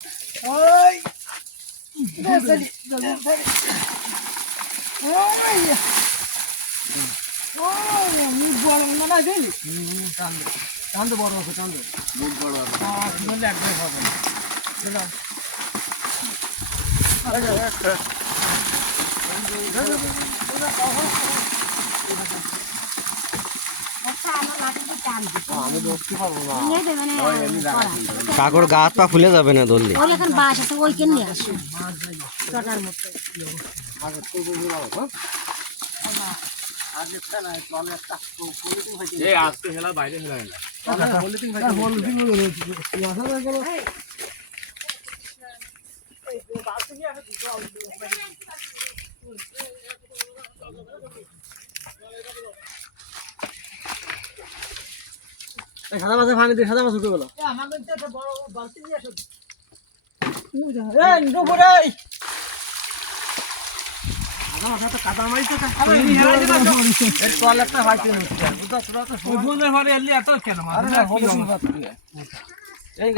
ওই চলি জলদি ওই ওই মুখ বড় না দিলি চান্দ বড় আছে চান্দ মুখ বড় আছে বললে একদম হবে না কাকর গা হাত পা ফুলে যাবে না ধরলে। এখন বাস আছে ওই কেন নিয়ে আসি টটার মতো আজকে হেলা বাইরে হেলা সাদা মাছ পানি দিয়ে সাদা মাছ উঠে গেল আমাদের একটা বড় বালতি নিয়ে আসো এই নুপুরে সাদা মাছ তো কাদা মাইছে এর টয়লেটটা হাইতে হচ্ছে বুঝা ছোট ছোট ওই বনের ঘরে এলি এত কেন মাছ এই